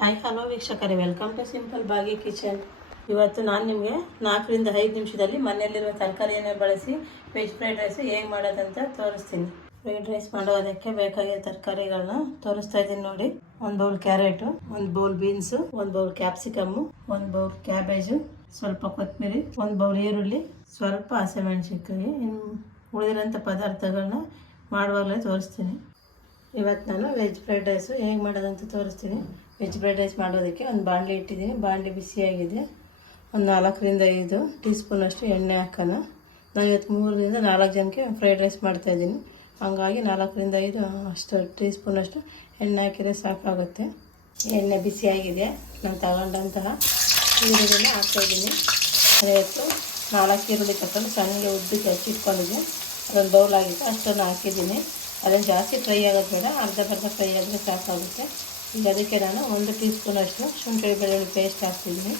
Hi hello ವೀಕ್ಷಕರೇ. Welcome to simple Bagi kitchen ಇವತ್ತು ನಾನು ನಿಮಗೆ ನಾಲ್ಕರಿಂದ ಐದು ನಿಮಿಷದಲ್ಲಿ ಮನೆಯಲ್ಲಿರುವ ತರಕಾರಿಯನ್ನೇ ಬಳಸಿ ವೆಜ್ ಫ್ರೈಡ್ ರೈಸ್ ಹೇಗೆ ಮಾಡೋದಂತ ತೋರಿಸ್ತೀನಿ. ಫ್ರೈಡ್ ರೈಸ್ ಮಾಡೋದಕ್ಕೆ ಬೇಕಾಗಿರೋ ತರಕಾರಿಗಳನ್ನ ತೋರಿಸ್ತಾ ಇದ್ದೀನಿ ನೋಡಿ. ಒಂದು ಬೌಲ್ ಕ್ಯಾರೆಟು ಒಂದು ಬೌಲ್ ಬೀನ್ಸು ಒಂದು ಬೌಲ್ ಕ್ಯಾಪ್ಸಿಕಮ್ಮು ಒಂದು ಬೌಲ್ ಕ್ಯಾಬೇಜು ಸ್ವಲ್ಪ ಕೊತ್ತಂಬರಿ ಒಂದು ಬೌಲ್ ಈರುಳ್ಳಿ, ಸ್ವಲ್ಪ ಹಸಿಮೆಣ್ಸಿನ್ಕಾಯಿ. ಇನ್ನು ಉಳಿದಿರೋಂಥ ಪದಾರ್ಥಗಳನ್ನ ಮಾಡುವಾಗಲೇ ತೋರಿಸ್ತೀನಿ. ಇವತ್ತು ನಾನು ವೆಜ್ ಫ್ರೈಡ್ ರೈಸು ಹೇಗೆ ಮಾಡೋದಂತ ತೋರಿಸ್ತೀನಿ. ವೆಜ್ ಫ್ರೈಡ್ ರೈಸ್ ಮಾಡೋದಕ್ಕೆ ಒಂದು ಬಾಣಲಿ ಇಟ್ಟಿದ್ದೀನಿ. ಬಾಣಲಿ ಬಿಸಿಯಾಗಿದೆ. ಒಂದು ನಾಲ್ಕರಿಂದ ಐದು ಟೀ ಸ್ಪೂನಷ್ಟು ಎಣ್ಣೆ ಹಾಕೋಣ. ನಾನು ಇವತ್ತು ಮೂರರಿಂದ ನಾಲ್ಕು ಜನಕ್ಕೆ ಫ್ರೈಡ್ ರೈಸ್ ಮಾಡ್ತಾಯಿದ್ದೀನಿ ಹಂಗಾಗಿ ನಾಲ್ಕರಿಂದ ಐದು ಅಷ್ಟು ಟೀ ಸ್ಪೂನಷ್ಟು ಎಣ್ಣೆ ಹಾಕಿದರೆ ಸಾಕಾಗುತ್ತೆ. ಎಣ್ಣೆ ಬಿಸಿಯಾಗಿದೆ. ನಾನು ತಗೊಂಡಂತಹ ಈರುಳ್ಳಿನ ಹಾಕ್ತಾಯಿದ್ದೀನಿ ಇವತ್ತು ನಾಲ್ಕು ಈರುಳ್ಳಿ ತಗೊಂಡು ಸಣ್ಣಗೆ ಉದ್ದಕ್ಕೆ ಹಚ್ಚಿಟ್ಕೊಂಡಿದ್ದೆ ಅದೊಂದು ಬೌಲ್ ಆಗಿತ್ತು. ಅಷ್ಟನ್ನು ಹಾಕಿದ್ದೀನಿ. ಅದನ್ನು ಜಾಸ್ತಿ ಫ್ರೈ ಆಗೋದು ಬೇಡ. ಅರ್ಧ ಬರ್ಧ ಫ್ರೈ ಆದರೆ ಸಾಕಾಗುತ್ತೆ. ಈಗ ಅದಕ್ಕೆ ನಾನು ಒಂದು ಟೀ ಸ್ಪೂನಷ್ಟು ಶುಂಠಿ ಬೆಳ್ಳುಳ್ಳಿ ಪೇಸ್ಟ್ ಹಾಕ್ತಿದ್ದೀನಿ.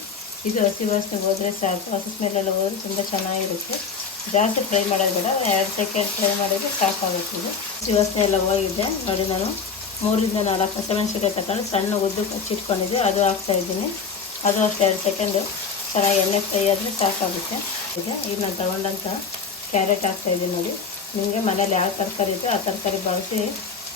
ಇದು ಹಸಿ ವಾಸನೆ ಹೋದರೆ ಸಾಕು. ಹಸಿ ಸ್ಮೆಲ್ಲೆಲ್ಲ ಹೋದರೆ ತುಂಬ ಚೆನ್ನಾಗಿರುತ್ತೆ. ಜಾಸ್ತಿ ಫ್ರೈ ಮಾಡೋದು ಬೇಡ. ಎರಡು ಸೆಕೆಂಡ್ ಫ್ರೈ ಮಾಡಿದರೆ ಸಾಕಾಗುತ್ತೆ ಇದು. ಹಸಿ ವಾಸನೆ ಎಲ್ಲ ಹೋಗಿದೆ. ನೋಡಿ ನಾನು ಮೂರರಿಂದ ನಾಲ್ಕು ಹಸಿಮೆಣಸಿನ್ಕಾಯಿ ತಗೊಂಡು ಸಣ್ಣ ಉದ್ದು ಹಚ್ಚಿಟ್ಕೊಂಡಿದ್ದೆ ಅದು ಹಾಕ್ತಾಯಿದ್ದೀನಿ ಅದು ಅಷ್ಟು, ಎರಡು ಸೆಕೆಂಡು ಚೆನ್ನಾಗಿ ಎಣ್ಣೆ ಫ್ರೈ ಆದರೆ ಸಾಕಾಗುತ್ತೆ. ಇದೆ ಈಗ ನಾನು ತಗೊಂಡಂಥ ಕ್ಯಾರೆಟ್ ಹಾಕ್ತಾಯಿದ್ದೀನಿ ನೋಡಿ. ನಿಮಗೆ ಮನೇಲಿ ಯಾವ ತರಕಾರಿ ಇತ್ತು ಆ ತರಕಾರಿ ಬಳಸಿ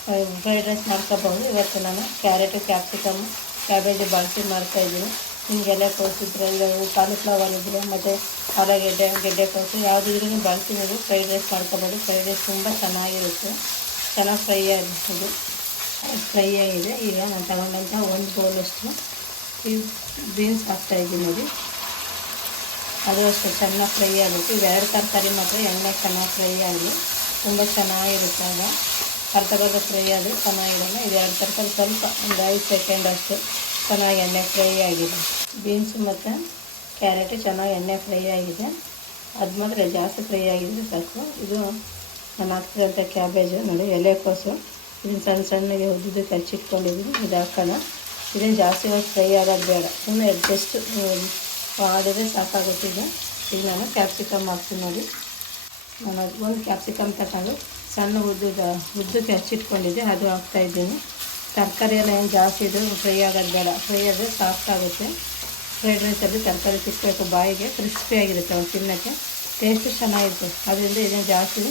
ಫ್ರೈಡ್ ರೈಸ್ ಮಾಡ್ಕೋಬೋದು. ಇವತ್ತು ನಾನು ಕ್ಯಾರೆಟು, ಕ್ಯಾಪ್ಸಿಕಮ್, ಕ್ಯಾಬೇಜು ಬಳಸಿ ಮಾಡ್ತಾಯಿದ್ದೀನಿ ನಿಮಗೆಲ್ಲ ಕೋಸಿದ್ರಲ್ಲಿ ಕಾಲಿಫ್ಲವರ್ ಇದ್ದರೆ ಮತ್ತು ಆಲೂಗೆಡ್ಡೆ, ಗೆಡ್ಡೆ ಕೋಸು ಯಾವುದಿದ್ರೂ ಬಳಸಿ ನೀವು ಫ್ರೈಡ್ ರೈಸ್ ಮಾಡ್ಕೋಬೋದು. ಫ್ರೈಡ್ ರೈಸ್ ತುಂಬ ಚೆನ್ನಾಗಿರುತ್ತೆ. ಚೆನ್ನಾಗಿ ಫ್ರೈ ಆಗಿರ್ತದೆ ಫ್ರೈ ಆಗಿದೆ. ಈಗ ನಾನು ತಗೊಂಡಂಥ ಒಂದು ಬೌಲಷ್ಟು ಈ ಬೀನ್ಸ್ ಹಾಕ್ತಾಯಿದ್ದೀನಿ ನೋಡಿ. ಅದು ಅಷ್ಟು ಚೆನ್ನಾಗಿ ಫ್ರೈ ಆಗುತ್ತೆ ಇವೆರಡು ತರಕಾರಿ ಮಾತ್ರ ಎಣ್ಣೆ ಚೆನ್ನಾಗಿ ಫ್ರೈ ಆಗಲಿ ತುಂಬ ಚೆನ್ನಾಗಿರುತ್ತೆ ಆಗ ಅರ್ಧ ಭಾಗ ಫ್ರೈ ಆದರೆ ಚೆನ್ನಾಗಿರಲ್ಲ. ಇದು ಎರಡು ತರಕಾರಿ ಸ್ವಲ್ಪ ಒಂದು ಐದು ಸೆಕೆಂಡ್ ಅಷ್ಟು ಚೆನ್ನಾಗಿ ಎಣ್ಣೆ ಫ್ರೈ ಆಗಿದೆ. ಬೀನ್ಸು ಮತ್ತು ಕ್ಯಾರೆಟು ಚೆನ್ನಾಗಿ ಎಣ್ಣೆ ಫ್ರೈ ಆಗಿದೆ. ಅದು ಮಾತ್ರ ಜಾಸ್ತಿ ಫ್ರೈ ಆಗಿದ್ರೆ ಸಾಕು. ಇದು ನಾನು ಹಾಕ್ತಿರೋಂಥ ಕ್ಯಾಬೇಜು, ನೋಡಿ, ಎಲೆಕೋಸು. ಇದನ್ನು ಸಣ್ಣ ಸಣ್ಣಗೆ ಉದ್ದು ಕಚ್ಚಿಟ್ಕೊಂಡಿದ್ದೀನಿ. ಇದು ಹಾಕೋಣ. ಇದನ್ನು ಜಾಸ್ತಿ ಹೊತ್ತು ಫ್ರೈ ಆಗೋದು ಬೇಡ. ಸುಮ್ಮನೆ ಜಸ್ಟ್ ಮಾಡಿದ್ರೆ ಸಾಕಾಗುತ್ತಿದೆ ಈಗ ನಾನು ಕ್ಯಾಪ್ಸಿಕಮ್ ಹಾಕ್ತೀನಿ ನೋಡಿ. ನಾನು ಒಂದು ಕ್ಯಾಪ್ಸಿಕಮ್ ತಗೊಂಡು ಸಣ್ಣ ಉದ್ದದ, ಉದ್ದಕ್ಕೆ ಹಚ್ಚಿಟ್ಕೊಂಡಿದ್ದೆ, ಅದು ಹಾಕ್ತಾಯಿದ್ದೀನಿ ತರಕಾರಿ ಎಲ್ಲ ಏನು ಜಾಸ್ತಿ ಇದು ಫ್ರೈ ಆಗೋದು ಬೇಡ. ಫ್ರೈ ಆದರೆ ಸಾಫ್ಟ್ ಆಗುತ್ತೆ. ಫ್ರೈಡ್ ರೈಸಲ್ಲಿ ತರಕಾರಿ ಸಿಕ್ಕಬೇಕು ಬಾಯಿಗೆ ಕ್ರಿಸ್ಪಿಯಾಗಿರುತ್ತೆ ಅವ್ರು ತಿನ್ನೋಕ್ಕೆ. ಟೇಸ್ಟು ಚೆನ್ನಾಗಿರುತ್ತೆ. ಅದರಿಂದ ಇದೇನು ಜಾಸ್ತಿ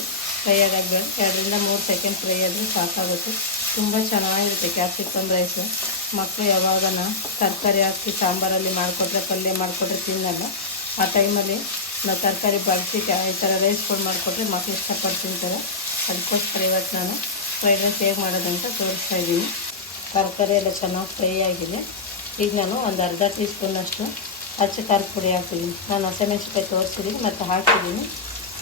ಫ್ರೈ ಆಗೋದು ಬೇಡ. ಎರಡರಿಂದ ಮೂರು ಸೆಕೆಂಡ್ ಫ್ರೈ ಆದರೆ ಸಾಕಾಗುತ್ತೆ. ತುಂಬ ಚೆನ್ನಾಗಿರುತ್ತೆ ಕ್ಯಾಪ್ಸಿಕಮ್ ರೈಸು ಮಕ್ಕಳು ಯಾವಾಗನ ತರಕಾರಿ ಹಾಕಿ ಸಾಂಬಾರಲ್ಲಿ ಮಾಡಿಕೊಟ್ರೆ, ಪಲ್ಯ ಮಾಡಿಕೊಟ್ರೆ ತಿನ್ನಲ್ಲ. ಆ ಟೈಮಲ್ಲಿ ನಾವು ತರಕಾರಿ ಬಳಸಿ ಈ ಥರ ರೈಸ್ ಕೊಂಡು ಮಾಡಿಕೊಟ್ರೆ ಮಕ್ಕಳು ಇಷ್ಟಪಟ್ಟು ತಿಂತಾರೆ. ಅದಕ್ಕೋಸ್ಕರ ಇವತ್ತು ನಾನು ಫ್ರೈಡ್ ರೈಸ್ ಹೇಗೆ ಮಾಡೋದಂತ ತೋರಿಸ್ತಾ ಇದ್ದೀನಿ. ತರಕಾರಿ ಎಲ್ಲ ಚೆನ್ನಾಗಿ ಫ್ರೈ ಆಗಿದೆ. ಈಗ ನಾನು ಒಂದು ಅರ್ಧ ಟೀ ಸ್ಪೂನಷ್ಟು ಹಚ್ಚ ಖಾರದ ಪುಡಿ ಹಾಕಿದ್ದೀನಿ ನಾನು ಹಸಿಮೆಣ್ಸಿನ್ಕಾಯಿ ತೋರಿಸಿದ್ದೀನಿ ಮತ್ತು ಹಾಕಿದ್ದೀನಿ.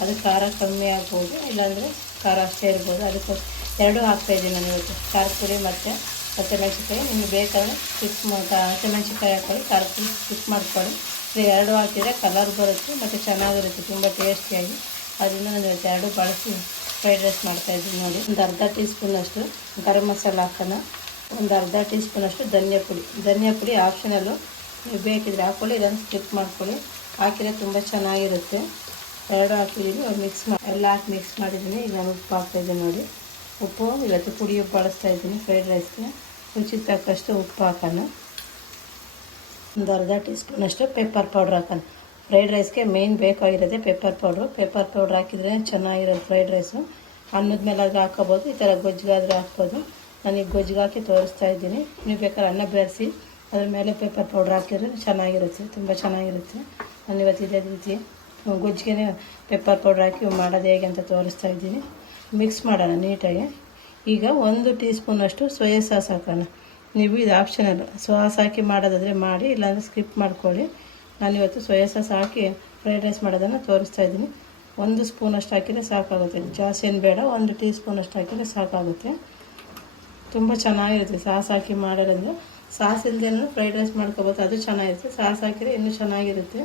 ಅದು ಖಾರ ಕಮ್ಮಿ ಆಗ್ಬೋದು, ಇಲ್ಲಾಂದರೆ ಖಾರ ಅಷ್ಟೇ ಇರ್ಬೋದು. ಅದಕ್ಕೋಸ್ಕರ ಎರಡೂ ಹಾಕ್ತಾಯಿದ್ದೀನಿ ನಾನು ಇವತ್ತು. ಖಾರದ ಪುಡಿ ಮತ್ತು ಹಸಿಮೆಣ್ಸಿನ್ಕಾಯಿ ನಿಮಗೆ ಬೇಕಾದರೆ ಸ್ಕಿಪ್ ಹಸಿಮೆಣ್ಸಿನ್ಕಾಯಿ ಹಾಕೊಳ್ಳಿ ಖಾರ ಪುಡಿ ಸ್ಕಿಪ್ ಮಾಡ್ಕೊಳ್ಳಿ. ಇದು ಎರಡು ಹಾಕಿದರೆ ಕಲರ್ ಬರುತ್ತೆ ಮತ್ತು ಚೆನ್ನಾಗಿರುತ್ತೆ. ತುಂಬ ಟೇಸ್ಟಿಯಾಗಿ. ಅದರಿಂದ ನಾನು ಇವತ್ತು ಎರಡೂ ಬಳಸಿ ಫ್ರೈಡ್ ರೈಸ್ ಮಾಡ್ತಾಯಿದ್ದೀನಿ ನೋಡಿ. ಒಂದು ಅರ್ಧ ಟೀ ಸ್ಪೂನಷ್ಟು ಗರಂ ಮಸಾಲ ಹಾಕೋಣ. ಒಂದು ಅರ್ಧ ಟೀ ಸ್ಪೂನಷ್ಟು ಧನಿಯಾ ಪುಡಿ. ಧನಿಯಾ ಪುಡಿ ಆಪ್ಷನಲ್ಲು ನೀವು ಬೇಕಿದ್ರೆ ಹಾಕ್ಕೊಳ್ಳಿ ಇದನ್ನು ಸ್ಕಿಪ್ ಮಾಡ್ಕೊಳ್ಳಿ. ಹಾಕಿದ್ರೆ ತುಂಬ ಚೆನ್ನಾಗಿರುತ್ತೆ. ಎರಡು ಹಾಕಿದ್ದೀನಿ ಮಿಕ್ಸ್ ಮಾಡಿ ಎಲ್ಲ ಹಾಕಿ ಮಿಕ್ಸ್ ಮಾಡಿದ್ದೀನಿ ಈಗ ನಾನು ಉಪ್ಪು ಹಾಕ್ತಾಯಿದ್ದೀನಿ ನೋಡಿ. ಉಪ್ಪು, ಇವತ್ತು ಪುಡಿ ಉಪ್ಪು ಬಳಸ್ತಾ ಇದ್ದೀನಿ ಫ್ರೈಡ್ ರೈಸ್ಗೆ ರುಚಿ ತಕ್ಕಷ್ಟು ಉಪ್ಪು ಹಾಕೋಣ. ಒಂದು ಅರ್ಧ ಟೀ ಸ್ಪೂನಷ್ಟು ಪೌಡ್ರ್ ಹಾಕೋಣ. ಫ್ರೈಡ್ ರೈಸ್ಗೆ ಮೇಯ್ನ್ ಬೇಕಾಗಿರೋದೆ ಪೆಪ್ಪರ್ ಪೌಡ್ರು. ಪೆಪ್ಪರ್ ಪೌಡ್ರ್ ಹಾಕಿದ್ರೆ ಚೆನ್ನಾಗಿರೋದು ಫ್ರೈಡ್ ರೈಸು. ಅನ್ನದ ಮೇಲೆ ಆದರೆ ಹಾಕೋಬೋದು, ಈ ಥರ ಗೊಜ್ಜಿಗಾದರೆ ಹಾಕ್ಬೋದು. ನನಗೆ ಗೊಜ್ಜಿಗೆ ಹಾಕಿ ತೋರಿಸ್ತಾ ಇದ್ದೀನಿ. ನೀವು ಬೇಕಾದ್ರೆ ಅನ್ನ ಬೆರೆಸಿ, ಅದ್ರ ಮೇಲೆ ಪೆಪ್ಪರ್ ಪೌಡ್ರ್ ಹಾಕಿದ್ರೆ ಚೆನ್ನಾಗಿರುತ್ತೆ, ತುಂಬ ಚೆನ್ನಾಗಿರುತ್ತೆ. ನಾನು ಇವತ್ತು ಇದೇ ರೀತಿ ಗೊಜ್ಜಿಗೆ ಪೆಪ್ಪರ್ ಪೌಡ್ರ್ ಹಾಕಿ ಮಾಡೋದು ಹೇಗೆ ಅಂತ ತೋರಿಸ್ತಾ ಇದ್ದೀನಿ. ಮಿಕ್ಸ್ ಮಾಡೋಣ ನೀಟಾಗಿ. ಈಗ ಒಂದು ಟೀ ಸ್ಪೂನಷ್ಟು ಸೋಯಾ ಸಾಸ್ ಹಾಕೋಣ. ನೀವು ಇದು ಆಪ್ಷನಲ್ ಸಾಸ್ ಹಾಕಿ ಮಾಡೋದಾದರೆ ಮಾಡಿ, ಇಲ್ಲಾಂದರೆ ಸ್ಕಿಪ್ ಮಾಡ್ಕೊಳ್ಳಿ. ನಾನಿವತ್ತು ಸೋಯಾ ಸಾಸ್ ಹಾಕಿ ಫ್ರೈಡ್ ರೈಸ್ ಮಾಡೋದನ್ನು ತೋರಿಸ್ತಾ ಇದ್ದೀನಿ. ಒಂದು ಸ್ಪೂನಷ್ಟು ಹಾಕಿದರೆ ಸಾಕಾಗುತ್ತೆ. ಜಾಸ್ತಿ ಏನು ಬೇಡ, ಒಂದು ಟೀ ಸ್ಪೂನ್ ಅಷ್ಟು ಹಾಕಿದರೆ ಸಾಕಾಗುತ್ತೆ. ತುಂಬ ಚೆನ್ನಾಗಿರುತ್ತೆ ಸಾಸ್ ಹಾಕಿ ಮಾಡೋದಂದ್ರೆ. ಸಾಸ್ ಇಲ್ಲದೇನೂ ಫ್ರೈಡ್ ರೈಸ್ ಮಾಡ್ಕೋಬೋದು, ಅದು ಚೆನ್ನಾಗಿರುತ್ತೆ. ಸಾಸ್ ಹಾಕಿದರೆ ಇನ್ನೂ ಚೆನ್ನಾಗಿರುತ್ತೆ.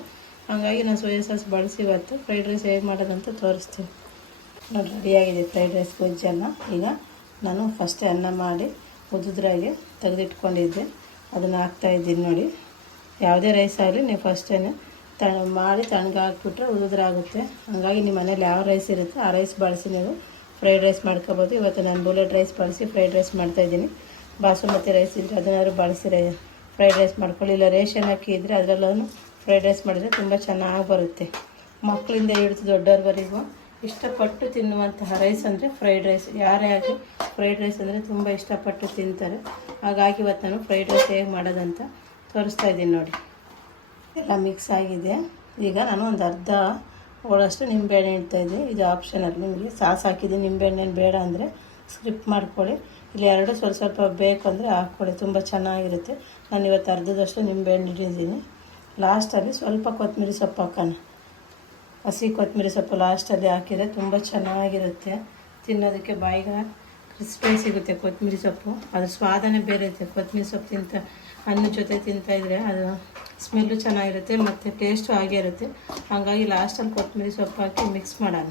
ಹಾಗಾಗಿ ನಾನು ಸೋಯಾ ಸಾಸ್ ಬಳಸಿ ಇವತ್ತು ಫ್ರೈಡ್ ರೈಸ್ ಹೇಗೆ ಮಾಡೋದಂತ ತೋರಿಸ್ತೀನಿ. ನೋಡಿ ರೆಡಿಯಾಗಿದೆ ಫ್ರೈಡ್ ರೈಸ್ ಗೊಜ್ಜನ್ನ. ಈಗ ನಾನು ಫಸ್ಟೇ ಅನ್ನ ಮಾಡಿ ಉದ್ದುದ್ರಾಗೆ ತೆಗೆದಿಟ್ಕೊಂಡಿದ್ದೆ. ಅದನ್ನು ಹಾಕ್ತಾಯಿದ್ದೀನಿ ನೋಡಿ. ಯಾವುದೇ ರೈಸ್ ಆಗಲಿ ನೀವು ಫಸ್ಟೇ ತ ಮಾಡಿ ತಣ್ಣಗೆ ಹಾಕ್ಬಿಟ್ರೆ ಉಳಿದ್ರಾಗುತ್ತೆ. ಹಾಗಾಗಿ ನಿಮ್ಮ ಮನೇಲಿ ಯಾವ ರೈಸ್ ಇರುತ್ತೋ, ಆ ರೈಸ್ ಬಳಸಿ ನೀವು ಫ್ರೈಡ್ ರೈಸ್ ಮಾಡ್ಕೋಬೋದು. ಇವತ್ತು ನಾನು ಬುಲೆಟ್ ರೈಸ್ ಬಳಸಿ ಫ್ರೈಡ್ ರೈಸ್ ಮಾಡ್ತಾಯಿದ್ದೀನಿ ಬಾಸುಮತಿ ರೈಸ್ ಇದ್ದರೆ ಅದನ್ನಾದ್ರು ಬಳಸಿ ರೈ ಫ್ರೈಡ್ ರೈಸ್ ಮಾಡ್ಕೊಳ್ಳಿ. ಇಲ್ಲ ರೇಷನ್ ಅಕ್ಕಿ ಇದ್ದರೆ ಅದರಲ್ಲೂ ಫ್ರೈಡ್ ರೈಸ್ ಮಾಡಿದರೆ ತುಂಬ ಚೆನ್ನಾಗಿ ಬರುತ್ತೆ. ಮಕ್ಕಳಿಂದ ಹಿಡಿದು ದೊಡ್ಡವ್ರವರೆಗೂ ಇಷ್ಟಪಟ್ಟು ತಿನ್ನುವಂತಹ ರೈಸ್ ಅಂದರೆ ಫ್ರೈಡ್ ರೈಸ್ ಯಾರೇ ಆಗಲಿ ಫ್ರೈಡ್ ರೈಸ್ ಅಂದರೆ ತುಂಬ ಇಷ್ಟಪಟ್ಟು ತಿಂತಾರೆ. ಹಾಗಾಗಿ ಇವತ್ತು ನಾನು ಫ್ರೈಡ್ ರೈಸ್ ಹೇಗೆ ಮಾಡೋದಂತ ತೋರಿಸ್ತಾ ಇದ್ದೀನಿ ನೋಡಿ. ಎಲ್ಲ ಮಿಕ್ಸ್ ಆಗಿದೆ. ಈಗ ನಾನು ಒಂದು ಅರ್ಧ ಹೋಳಷ್ಟು ನಿಂಬೆಹಣ್ಣೆ ಇಡ್ತಾ ಇದ್ದೆ. ಇದು ಆಪ್ಷನಲ್ ನಿಮಗೆ ಸಾಸ್ ಹಾಕಿದ್ದೀನಿ. ನಿಂಬೆಹಣ್ಣೇನು ಬೇಡ ಅಂದರೆ ಸ್ಕ್ರಿಪ್ ಮಾಡ್ಕೊಳ್ಳಿ. ಇಲ್ಲಿ ಎರಡು ಸ್ವಲ್ಪ ಸ್ವಲ್ಪ ಬೇಕು ಅಂದರೆ ಹಾಕ್ಕೊಳ್ಳಿ. ತುಂಬ ಚೆನ್ನಾಗಿರುತ್ತೆ. ನಾನು ಇವತ್ತು ಅರ್ಧದಷ್ಟು ನಿಂಬೆಹಣ್ಣು ಇಟ್ಟಿದ್ದೀನಿ. ಲಾಸ್ಟಲ್ಲಿ ಸ್ವಲ್ಪ ಕೊತ್ತಂಬರಿ ಸೊಪ್ಪು ಹಾಕೋಣ. ಹಸಿ ಕೊತ್ತಂಬರಿ ಸೊಪ್ಪು ಲಾಸ್ಟಲ್ಲಿ ಹಾಕಿದರೆ ತುಂಬ ಚೆನ್ನಾಗಿರುತ್ತೆ. ತಿನ್ನೋದಕ್ಕೆ ಬಾಯಿಗೆ ಕ್ರಿಸ್ಪಿ ಸಿಗುತ್ತೆ ಕೊತ್ತಂಬರಿ ಸೊಪ್ಪು. ಅದ್ರ ಸ್ವಾದನೇ ಬೇರೆ ಇರುತ್ತೆ ಕೊತ್ತಂಬರಿ ಸೊಪ್ಪು ತಿಂತ, ಅನ್ನ ಜೊತೆ ತಿಂತಾಯಿದ್ರೆ ಅದು ಸ್ಮೆಲ್ಲು ಚೆನ್ನಾಗಿರುತ್ತೆ, ಮತ್ತು ಟೇಸ್ಟು ಹಾಗೆ ಇರುತ್ತೆ. ಹಾಗಾಗಿ ಲಾಸ್ಟಲ್ಲಿ ಕೊತ್ತಂಬರಿ ಸೊಪ್ಪು ಹಾಕಿ ಮಿಕ್ಸ್ ಮಾಡೋಣ.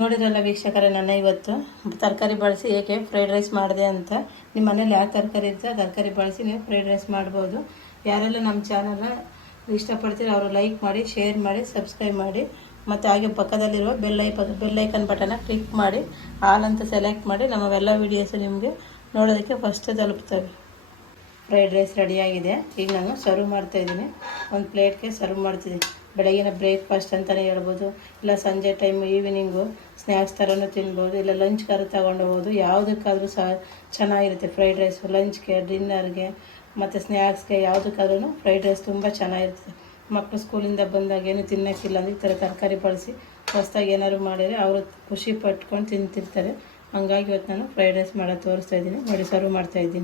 ನೋಡಿದ್ರಲ್ಲ ವೀಕ್ಷಕರೇ, ನನ್ನ ಇವತ್ತು ತರಕಾರಿ ಬಳಸಿ ಏಕೆ ಫ್ರೈಡ್ ರೈಸ್ ಮಾಡಿದೆ ಅಂತ. ನಿಮ್ಮ ಮನೇಲಿ ಯಾವ ತರಕಾರಿ ಇರುತ್ತೆ ತರಕಾರಿ ಬಳಸಿ ನೀವು ಫ್ರೈಡ್ ರೈಸ್ ಮಾಡ್ಬೋದು. ಯಾರೆಲ್ಲ ನಮ್ಮ ಚಾನಲ್ನ ಇಷ್ಟಪಡ್ತೀರೋ ಅವರು ಲೈಕ್ ಮಾಡಿ ಶೇರ್ ಮಾಡಿ ಸಬ್ಸ್ಕ್ರೈಬ್ ಮಾಡಿ. ಮತ್ತು ಹಾಗೆ ಪಕ್ಕದಲ್ಲಿರುವ ಬೆಲ್ ಐಪ ಬೆಲ್ ಐಕನ್ ಬಟನ್ನ ಕ್ಲಿಕ್ ಮಾಡಿ ಆಲ್ ಅಂತ ಸೆಲೆಕ್ಟ್ ಮಾಡಿ ನಮ್ಮವೆಲ್ಲ ವೀಡಿಯೋಸು ನಿಮಗೆ ನೋಡೋದಕ್ಕೆ ಫಸ್ಟ್ ತಲುಪ್ತವೆ. ಫ್ರೈಡ್ ರೈಸ್ ರೆಡಿಯಾಗಿದೆ ಈಗ ನಾನು ಸರ್ವ್ ಮಾಡ್ತಾಯಿದ್ದೀನಿ ಒಂದು ಪ್ಲೇಟ್ಗೆ ಸರ್ವ್ ಮಾಡ್ತಿದ್ದೀನಿ. ಬೆಳಗಿನ ಬ್ರೇಕ್ಫಾಸ್ಟ್ ಅಂತಲೇ ಹೇಳ್ಬೋದು, ಇಲ್ಲ ಸಂಜೆ ಟೈಮ್ ಈವ್ನಿಂಗು ಸ್ನ್ಯಾಕ್ಸ್ ಥರನೂ ತಿನ್ಬೋದು, ಇಲ್ಲ ಲಂಚ್ ತಗೊಂಡು ಹೋಗ್ಬೋದು ಯಾವುದಕ್ಕಾದ್ರೂ ಸಹ ಚೆನ್ನಾಗಿರುತ್ತೆ ಫ್ರೈಡ್ ರೈಸು ಲಂಚ್ಗೆ ಡಿನ್ನರ್ಗೆ ಮತ್ತು ಸ್ನ್ಯಾಕ್ಸ್ಗೆ ಯಾವುದಕ್ಕಾದ್ರೂ ಫ್ರೈಡ್ ರೈಸ್ ತುಂಬ ಚೆನ್ನಾಗಿರ್ತದೆ ಮಕ್ಕಳು ಸ್ಕೂಲಿಂದ ಬಂದಾಗ ಏನು ತಿನ್ನೋಕ್ಕಿಲ್ಲ ಅಂದರೆ ಈ ಥರ ತರಕಾರಿ ಬಳಸಿ ಹೊಸ್ದಾಗಿ ಏನಾದ್ರು ಮಾಡಿದರೆ ಅವರು ಖುಷಿ ಪಟ್ಕೊಂಡು ತಿಂತಿರ್ತಾರೆ. ಹಂಗಾಗಿ ಇವತ್ತು ನಾನು ಫ್ರೈಡ್ ರೈಸ್ ಮಾಡೋದು ತೋರಿಸ್ತಾ ಇದ್ದೀನಿ. ನೋಡಿ ಸರ್ವ್ ಮಾಡ್ತಾ ಇದ್ದೀನಿ.